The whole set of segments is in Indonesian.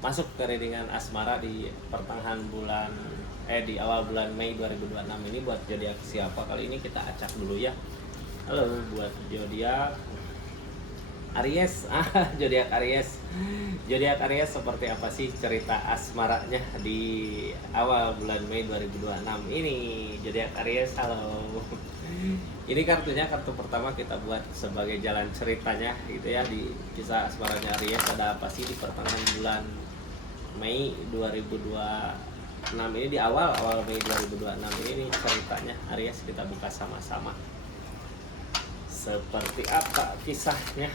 masuk ke readingan asmara di pertengahan bulan di awal bulan Mei 2026 ini. Buat zodiak siapa kali ini kita acak dulu ya. Halo buat zodiak Aries. Zodiak Aries. Zodiak Aries seperti apa sih cerita asmaranya di awal bulan Mei 2026 ini? Zodiak Aries, halo. Ini kartunya, kartu pertama kita buat sebagai jalan ceritanya gitu ya, di kisah asmaranya Aries ada apa sih di pertengahan bulan Mei 2026 ini, di awal Mei 2026 ini ceritanya Aries. Kita buka sama-sama. Seperti apa kisahnya?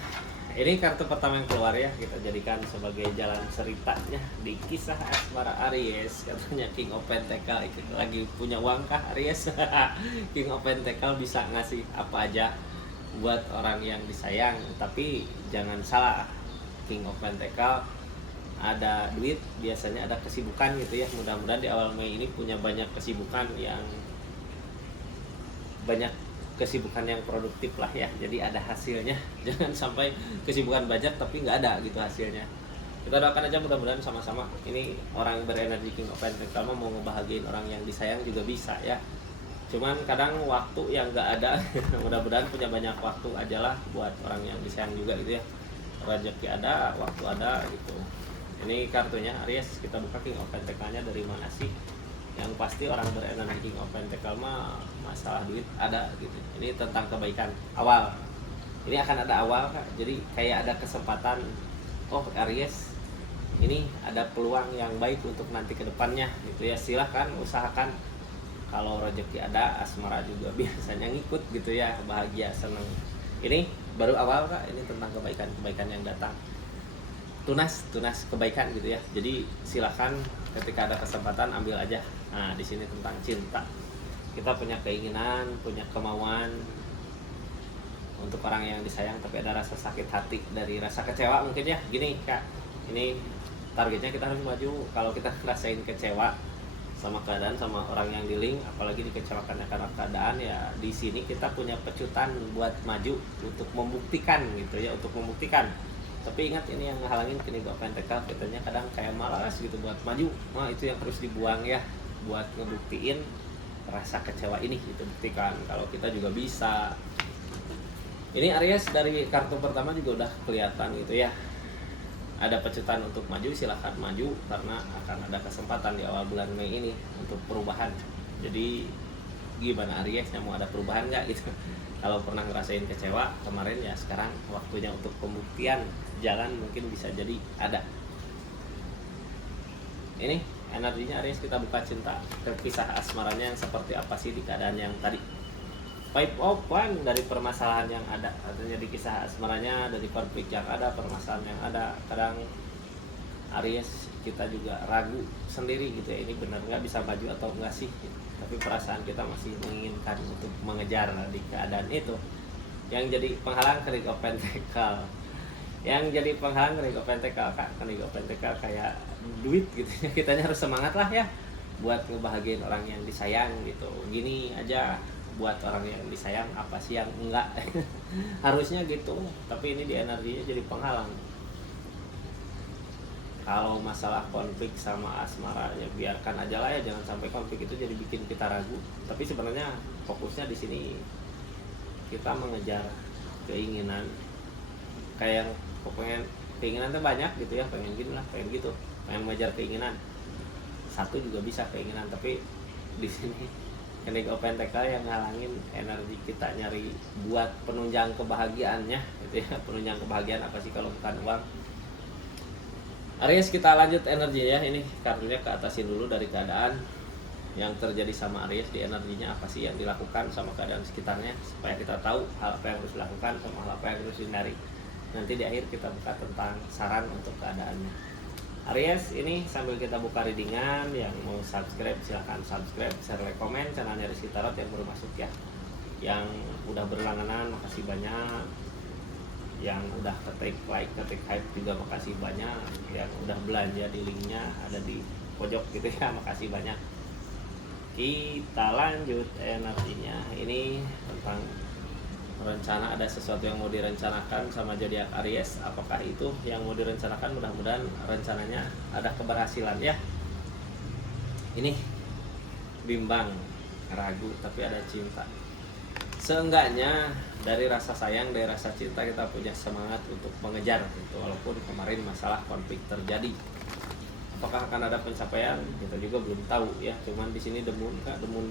Ini kartu pertama yang keluar ya, kita jadikan sebagai jalan ceritanya di kisah asmara Aries. Katanya King of Pentacle itu lagi punya uang kah Aries? King of Pentacle bisa ngasih apa aja buat orang yang disayang, tapi jangan salah, King of Pentacle ada duit, biasanya ada kesibukan gitu ya. Mudah-mudahan di awal Mei ini punya banyak kesibukan yang produktif lah ya, jadi ada hasilnya. Jangan sampai kesibukan banyak tapi nggak ada gitu hasilnya. Kita doakan aja mudah-mudahan sama-sama. Ini orang berenergi King of Pentacle mau ngebahagiain orang yang disayang juga bisa ya, cuman kadang waktu yang nggak ada. Mudah-mudahan punya banyak waktu aja lah buat orang yang disayang juga gitu ya. Rezeki ada, waktu ada gitu. Ini kartunya Aries, kita buka King of Pentacle-nya dari mana sih? Yang pasti orang berenergi King of Pentacle mah masalah duit ada gitu. Ini tentang kebaikan awal. Ini akan ada awal Kak. Jadi kayak ada kesempatan. Oh Aries, ini ada peluang yang baik untuk nanti ke depannya gitu ya. Silahkan usahakan. Kalau rezeki ada, asmara juga biasanya ngikut gitu ya. Bahagia, seneng. Ini baru awal Kak. Ini tentang kebaikan yang datang. Tunas kebaikan gitu ya. Jadi silakan ketika ada kesempatan ambil aja. Nah, di sini tentang cinta. Kita punya keinginan, punya kemauan untuk orang yang disayang, tapi ada rasa sakit hati dari rasa kecewa mungkin ya. Gini Kak, ini targetnya kita harus maju. Kalau kita ngerasain kecewa sama keadaan, sama orang yang di link, apalagi dikecewakan karena keadaan, ya di sini kita punya pecutan buat maju untuk membuktikan gitu ya, untuk membuktikan. Tapi ingat, ini yang ngehalangin King of Pentacle, kitanya kadang kayak malas gitu buat maju. Nah itu yang harus dibuang ya, buat ngebuktiin rasa kecewa ini gitu. Buktikan kalau kita juga bisa. Ini Aries dari kartu pertama juga udah kelihatan gitu ya, ada pecutan untuk maju. Silahkan maju karena akan ada kesempatan di awal bulan Mei ini untuk perubahan. Jadi gimana Ariesnya, mau ada perubahan nggak gitu? Kalau pernah ngerasain kecewa kemarin ya, sekarang waktunya untuk pembuktian. Jalan mungkin bisa jadi ada. Ini energinya Aries, kita buka cinta. Kisah asmaranya yang seperti apa sih di keadaan yang tadi? Pipe open dari permasalahan yang ada. Artinya di kisah asmaranya dari konflik yang ada, permasalahan yang ada. Kadang Aries kita juga ragu sendiri gitu ya, ini benar nggak bisa maju atau enggak sih gitu. Tapi perasaan kita masih menginginkan untuk mengejar di keadaan itu. Yang jadi penghalang King of Pentacle. Yang jadi penghalang King of Pentacle Kak, King of Pentacle kayak duit gitu ya. Kitanya harus semangat lah ya buat ngebahagiain orang yang disayang gitu. Gini aja, buat orang yang disayang apa sih yang enggak? Harusnya gitu, tapi ini di energinya jadi penghalang. Kalau masalah konflik sama asmara ya biarkan aja lah ya, jangan sampai konflik itu jadi bikin kita ragu. Tapi sebenarnya fokusnya di sini kita mengejar keinginan, kayak pengen keinginan tuh banyak gitu ya, pengen gini lah, pengen gitu, pengen mengejar keinginan. Satu juga bisa keinginan, tapi di sini King of Pentacle yang ngalangin energi kita nyari buat penunjang kebahagiaannya gitu ya. Penunjang kebahagiaan apa sih kalau bukan uang? Aries, kita lanjut energi ya. Ini kartunya ke atasin dulu dari keadaan yang terjadi sama Aries. Di energinya apa sih yang dilakukan sama keadaan sekitarnya, supaya kita tahu hal apa yang harus dilakukan sama hal apa yang harus dihindari. Nanti di akhir kita buka tentang saran untuk keadaannya. Aries, ini sambil kita buka readingan, yang mau subscribe silahkan subscribe, share, like, komen channelnya Rizky Tarot yang baru masuk ya. Yang udah berlangganan makasih banyak. Yang udah ketik like, ketik hype juga makasih banyak. Yang udah belanja di linknya ada di pojok gitu ya, makasih banyak. Kita lanjut energinya. Ini tentang rencana, ada sesuatu yang mau direncanakan sama zodiak Aries. Apakah itu yang mau direncanakan? Mudah-mudahan rencananya ada keberhasilan ya. Ini bimbang, ragu, tapi ada cinta. Seenggaknya dari rasa sayang, dari rasa cinta kita punya semangat untuk mengejar itu, walaupun kemarin masalah konflik terjadi. Apakah akan ada pencapaian? Kita juga belum tahu ya. Cuman di sini demun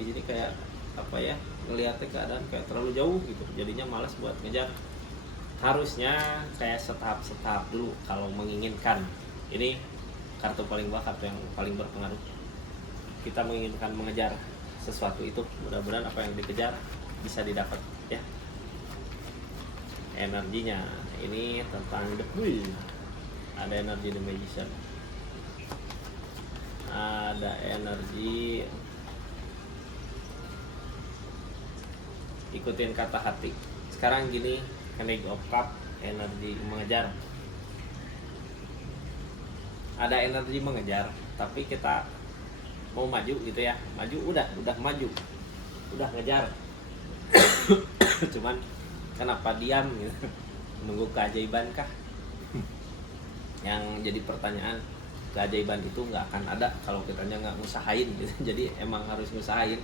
di sini kayak apa ya, ngelihatnya keadaan kayak terlalu jauh gitu, jadinya malas buat ngejar. Harusnya kayak setahap dulu kalau menginginkan. Ini kartu paling bawah, kartu yang paling berpengaruh. Kita menginginkan mengejar sesuatu itu, mudah-mudahan apa yang dikejar bisa didapat ya. Energinya ini tentang the Bull, ada energi the Magician, ada energi ikutin kata hati. Sekarang gini, Knave of Cup, energi mengejar. Ada energi mengejar, tapi kita mau maju gitu ya, maju udah maju, udah ngejar. Cuman kenapa diam gitu, menunggu keajaiban kah? Yang jadi pertanyaan, keajaiban itu nggak akan ada kalau kitanya nggak ngusahain gitu. Jadi emang harus ngusahain.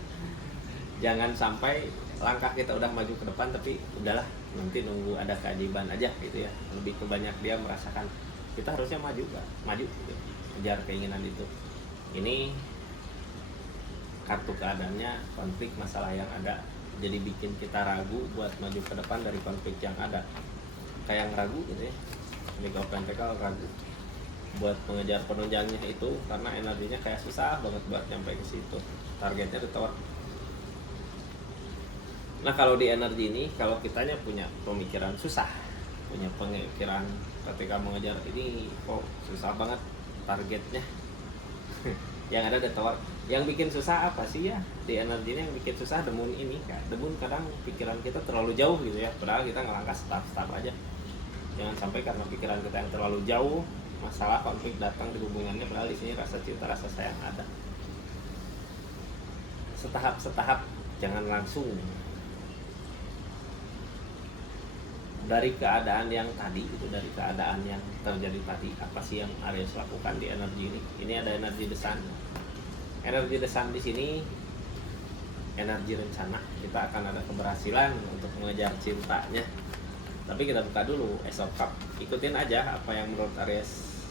Jangan sampai langkah kita udah maju ke depan tapi udahlah nanti nunggu ada keajaiban aja gitu ya. Lebih ke banyak dia merasakan kita harusnya maju gitu, kejar keinginan itu. Ini kartu keadaannya konflik, masalah yang ada, jadi bikin kita ragu buat maju ke depan dari konflik yang ada. Kayak yang ragu gitu ya, King of Pentacles ragu buat mengejar penunjangnya itu karena energinya kayak susah banget buat nyampe ke situ, targetnya ditawar. Nah kalau di energi ini, kalau kitanya punya pemikiran susah, punya pemikiran ketika mengejar ini kok susah banget targetnya, yang ada ditawar. Yang bikin susah apa sih ya di energi ini? Yang bikin susah demun ini kan, demun kadang pikiran kita terlalu jauh gitu ya, padahal kita ngelangkah step aja. Jangan sampai karena pikiran kita yang terlalu jauh, masalah konflik datang di hubungannya, padahal di sini rasa cinta, rasa sayang ada. Setahap, jangan langsung. Dari keadaan yang tadi itu, dari keadaan yang terjadi tadi, apa sih yang Aries lakukan di energi ini? Ini ada energi desan. Energi desan di sini energi rencana. Kita akan ada keberhasilan untuk mengejar cintanya. Tapi kita buka dulu Ace of Cup. Ikutin aja apa yang menurut Aries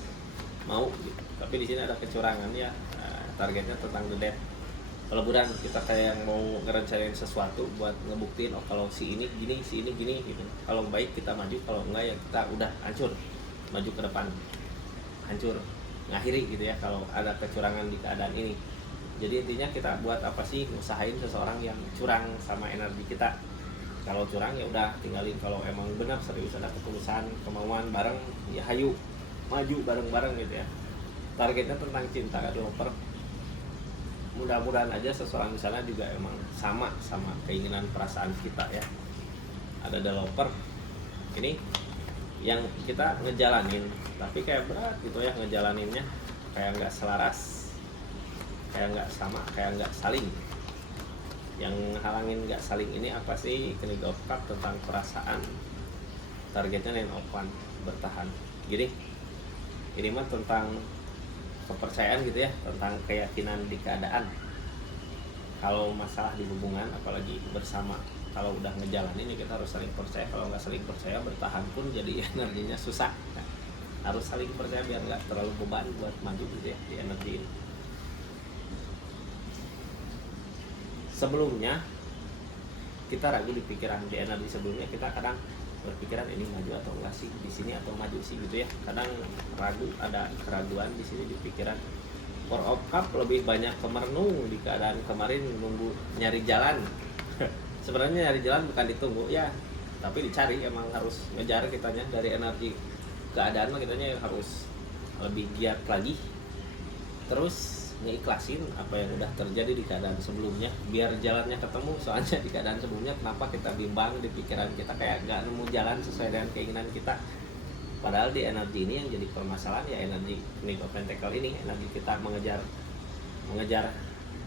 mau gitu. Tapi di sini ada kecurangan ya. Targetnya tentang the death. Peleburan, kita kayak yang mau ngerencanain sesuatu buat ngebuktiin, oh kalau si ini gini, si ini gini gitu. Kalau baik kita maju, kalau enggak ya kita udah hancur, maju ke depan, hancur, ngakhiri gitu ya kalau ada kecurangan di keadaan ini. Jadi intinya kita buat apa sih, ngusahain seseorang yang curang sama energi kita. Kalau curang ya udah tinggalin, kalau emang benar serius ada ketulusan, kemauan bareng ya hayu, maju bareng-bareng gitu ya. Targetnya tentang cinta, developer. Mudah-mudahan aja seseorang di sana juga emang sama keinginan perasaan kita ya. Ada developer ini yang kita ngejalanin tapi kayak berat gitu ya ngejalaninnya, kayak nggak selaras, kayak nggak sama, kayak nggak saling. Yang halangin nggak saling ini apa sih? King of Cup tentang perasaan, targetnya Nine of Wands, bertahan. Jadi ini mah tentang kepercayaan gitu ya, tentang keyakinan di keadaan. Kalau masalah di hubungan apalagi bersama, kalau udah ngejalanin ya kita harus saling percaya. Kalau nggak saling percaya, bertahan pun jadi energinya susah. Nah, harus saling percaya biar nggak terlalu beban buat maju gitu ya di energi ini. Sebelumnya kita ragu di pikiran, di energi sebelumnya kita kadang berpikiran ini maju atau enggak sih, di sini atau maju sih gitu ya. Kadang ragu, ada keraguan di sini di pikiran. Four of Cup lebih banyak kemerenung di keadaan kemarin, nunggu nyari jalan. Sebenarnya nyari jalan bukan ditunggu ya, tapi dicari. Emang harus ngejar kitanya dari energi keadaan mah, kitanya harus lebih giat lagi. Terus ngeikhlasin apa yang udah terjadi di keadaan sebelumnya biar jalannya ketemu. Soalnya di keadaan sebelumnya kenapa kita bimbang di pikiran kita, kayak gak nemu jalan sesuai dengan keinginan kita. Padahal di energi ini yang jadi permasalahan ya energi King of Pentacles ini, energi kita mengejar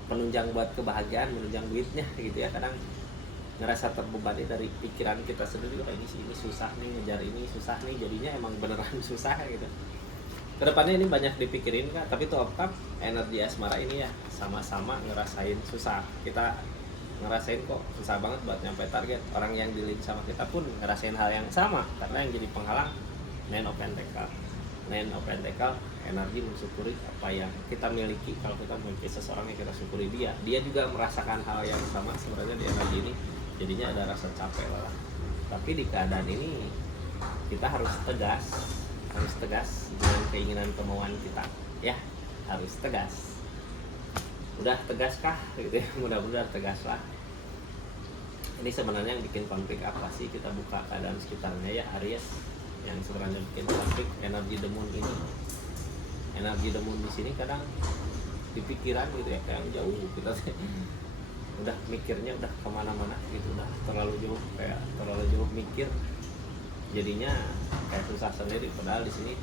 penunjang buat kebahagiaan, menunjang duitnya gitu ya. Kadang ngerasa terbebani dari pikiran kita sendiri, oh ini susah nih, ngejar ini susah nih, jadinya emang beneran susah gitu. Kedepannya ini banyak dipikirin Kak, tapi tuh energi asmara ini ya sama-sama ngerasain susah. Kita ngerasain kok susah banget buat nyampe target. Orang yang di link sama kita pun ngerasain hal yang sama, karena yang jadi penghalang Nine of Pentacles. Nine of Pentacles, energi mensyukuri apa yang kita miliki. Kalau kita memiliki seseorang yang kita syukuri dia juga merasakan hal yang sama sebenarnya di energi ini. Jadinya ada rasa capek lah. Tapi di keadaan ini kita harus tegas dengan keinginan kemauan kita, ya harus tegas. Udah tegaskah gitu ya? Mudah-mudahan tegas lah. Ini sebenarnya yang bikin konflik apa sih? Kita buka keadaan sekitarnya ya, Aries. Yang sebenarnya bikin konflik energi the moon ini. Energi the moon di sini kadang di pikiran gitu ya, kayak jauh kita udah mikirnya udah kemana-mana gitu, udah terlalu jauh mikir, jadinya kayak susah sendiri. Padahal di sini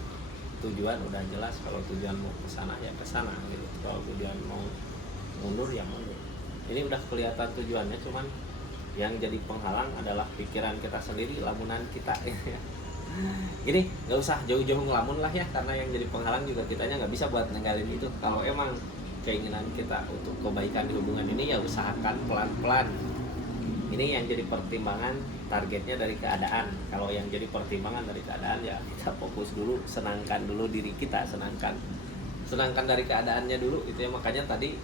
tujuan udah jelas, kalau tujuan mau ke sana ya ke sana gitu, kalau tujuan mau mundur ya mundur. Ini udah kelihatan tujuannya, cuman yang jadi penghalang adalah pikiran kita sendiri, lamunan kita. Gini, nggak usah jauh-jauh ngelamun lah ya, karena yang jadi penghalang juga kitanya nggak bisa buat ninggalin itu. Kalau emang keinginan kita untuk kebaikan di hubungan ini, ya usahakan pelan-pelan. Ini yang jadi pertimbangan, targetnya dari keadaan. Kalau yang jadi pertimbangan dari keadaan, ya kita fokus dulu, senangkan dulu diri kita, senangkan dari keadaannya dulu itu ya. Makanya tadi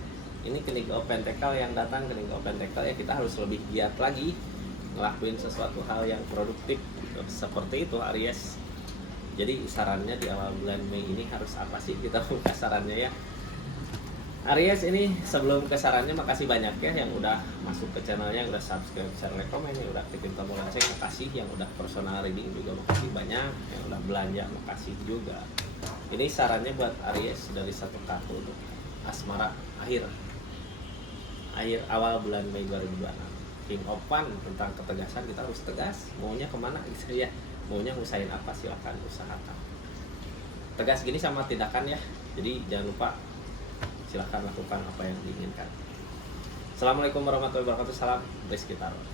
ini King of Pentacles yang datang, King of Pentacles ya, kita harus lebih giat lagi ngelakuin sesuatu hal yang produktif seperti itu Aries. Jadi sarannya di awal bulan Mei ini harus apa sih, kita buka sarannya ya Aries. Ini sebelum ke sarannya, makasih banyak ya yang udah masuk ke channelnya, yang udah subscribe, share, like, komen, yang udah aktifin tombol lonceng, makasih. Yang udah personal reading juga makasih banyak, yang udah belanja makasih juga. Ini sarannya buat Aries dari satu kartu untuk asmara akhir awal bulan Mei 2026. King of Pan tentang ketegasan, kita harus tegas, maunya kemana gitu ya, maunya ngusahain apa, silahkan usahakan. Tegas gini sama tindakan ya, jadi jangan lupa, silahkan lakukan apa yang diinginkan. Assalamualaikum warahmatullahi wabarakatuh. Salam Rizky Taro.